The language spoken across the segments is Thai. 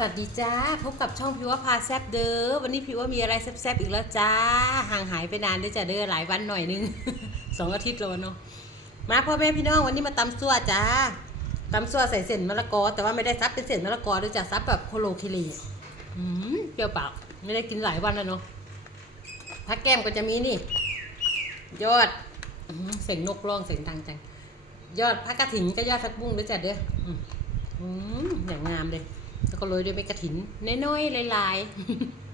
สวัสดีจ้าพบกับช่องพิวพาแซบเด้อวันนี้พิวว่ามีอะไรแซบๆอีกแล้วจ้าห่างหายไปนานด้วยจ้าเด้อหลายวันหน่อยนึง สองอาทิตย์แล้วเนาะมาพ่อแม่พี่น้องวันนี้มาตำซั่วจ้าตำซั่วใส่เส้นมะละกอ แต่ว่าไม่ได้ซับเป็นเส้นมะละกอด้วยจ้าซับแบบโคโลคิรีอืมเปรี้ยวเปล่าไม่ได้กินหลายวันแล้วเนาะถ้าแก้มก็จะมีนี่ ยอดเสียงนกร้องเสียงดังจังยอดพักกระถิ่นก็ยอดพักบุ้งด้วยจ้าเด้ออืมอย่างงามเลย แล้วก็โรยด้วยเม็ดกระถินน้อยๆลาย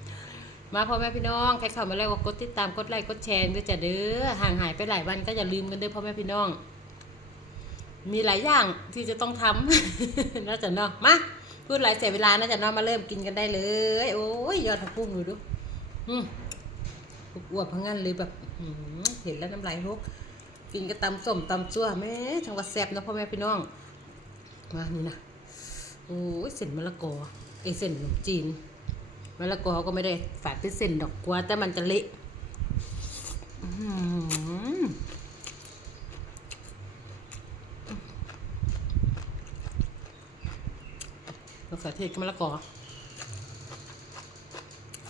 ๆ มาพ่อแม่พี่น้องใครเข้ามาแล้วก็กดติดตามกดไลค์กดแชร์ด้วยจ้ะเด้อห่างหายไปหลายวันก็อย่าลืมกันเด้อพ่อแม่พี่น้อง มีหลายอย่างที่จะต้องทำน่าจะเนาะมาพูดหลายเสียเวลาน่าจะเนาะมาเริ่มกินกันได้เลย โอ้ยยอดผักบุ้งดูดูอืมอ้วบพังงันเลยแบบเห็นแล้วน้ำลายรกกินกระตำส้มตำจั่วแม่ทางวัดแซ่บนะพ่อแม่พี่น้อง มานี่นะ โอ้ยเส้นมะละกอไอเส้นขนมจีนมะละกอก็ไม่ได้ฝาดเป็นเส้นดอกกลัวแต่มันจะเละมะเขือเทศกับมะละกอ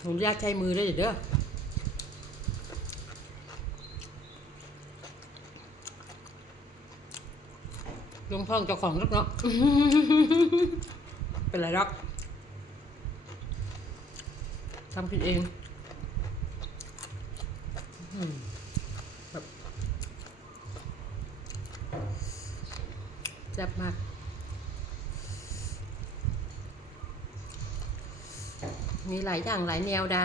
ผมยากใช้มือได้เด้อ ลงท้องเจ้าของสักเนาะ เป็นไรหรอกทำผิดเองอืมแบบแซ่บมาก มีหลายอย่างหลายแนวดา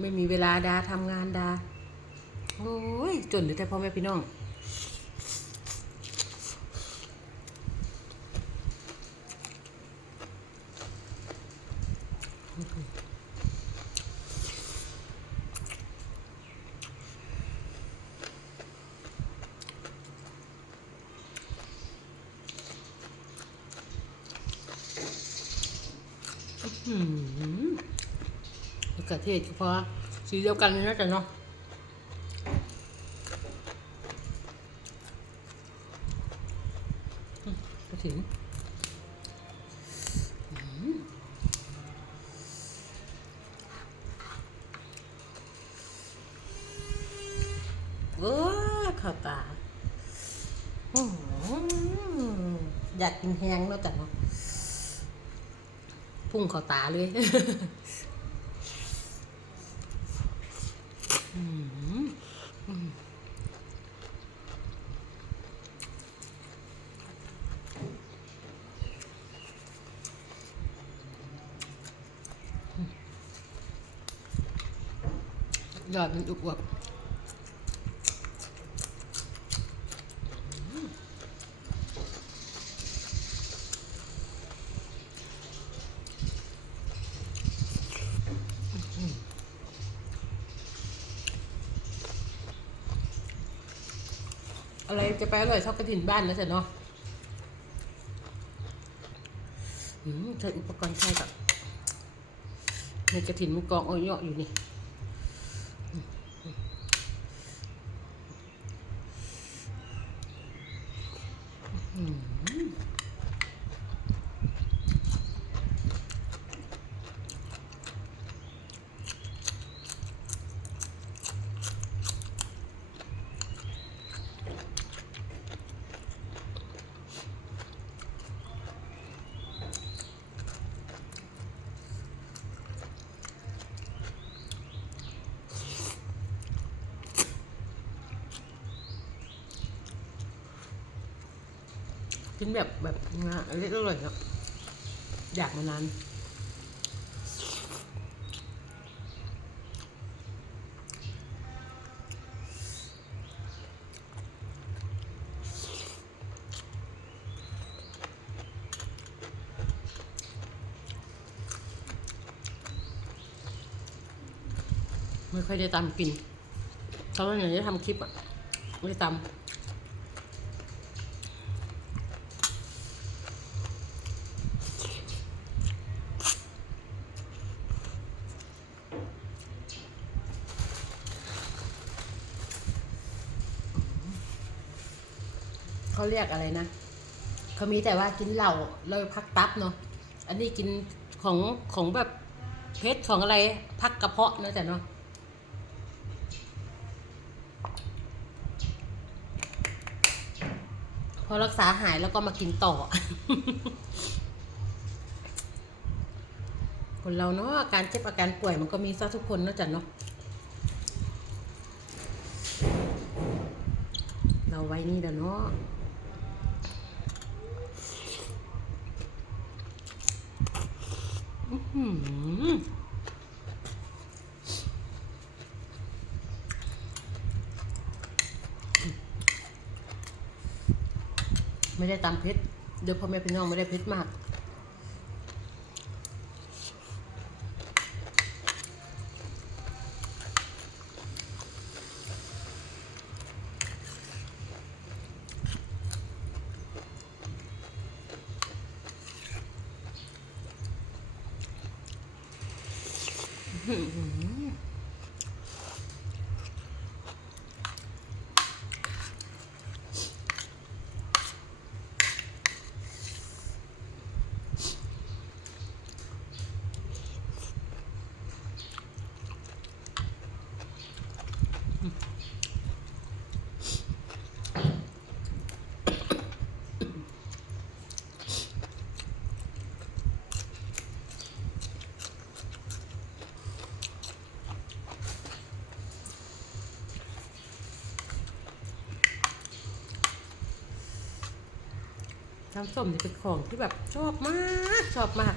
ไม่มีเวลาดาทำงานดา โอ้ย จนหรือแต่พ่อแม่พี่น้อง มมะเขือเทศเฉพาะสีเดียวกันเลยนะจ๊ะเนาะกระถิ่อืมเออเข้าวตาอื้อหื อยากกินแห้งแล้วจ้ะเนาะพุ่งเขาตาเลยยอดมันอุบอวบ อะไรจะไปอร่อยเท่ากระถิ่นบ้านนะเจ้ะเนาะอืมใช้อุปกรณ์ใช่กับในกระถิ่นมุกกองอาเยอะอยู่นี่ กินแบบแบบงาเล็กอร่อยเนาะอยากมานานไม่ค่อยได้ตำกินตอนนั้นจะทำคลิปอะ ไม่ได้ตำ เขาเรียกอะไรนะเขามีแต่ว่ากินเหล้าเลยพักตับเนาะอันนี้กินของของแบบเพชรของอะไรพักกระเพาะเนอะจ๊ะเนาะพอรักษาหายแล้วก็มากินต่อ คนเราเนาะอาการเจ็บอาการป่วยมันก็มีซะทุกคนเนอะจ๊ะเนาะเราไว้นี่แหละเนาะ อืม ไม่ได้ตามเพชรเดี๋ยวพ่อแม่พี่น้องไม่ได้เพชรมาก Mm-hmm. น้ำส้มนี่เป็นของที่แบบชอบมากชอบมาก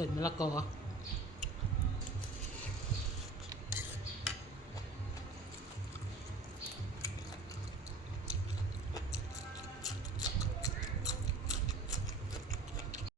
เสร็จมะละกอ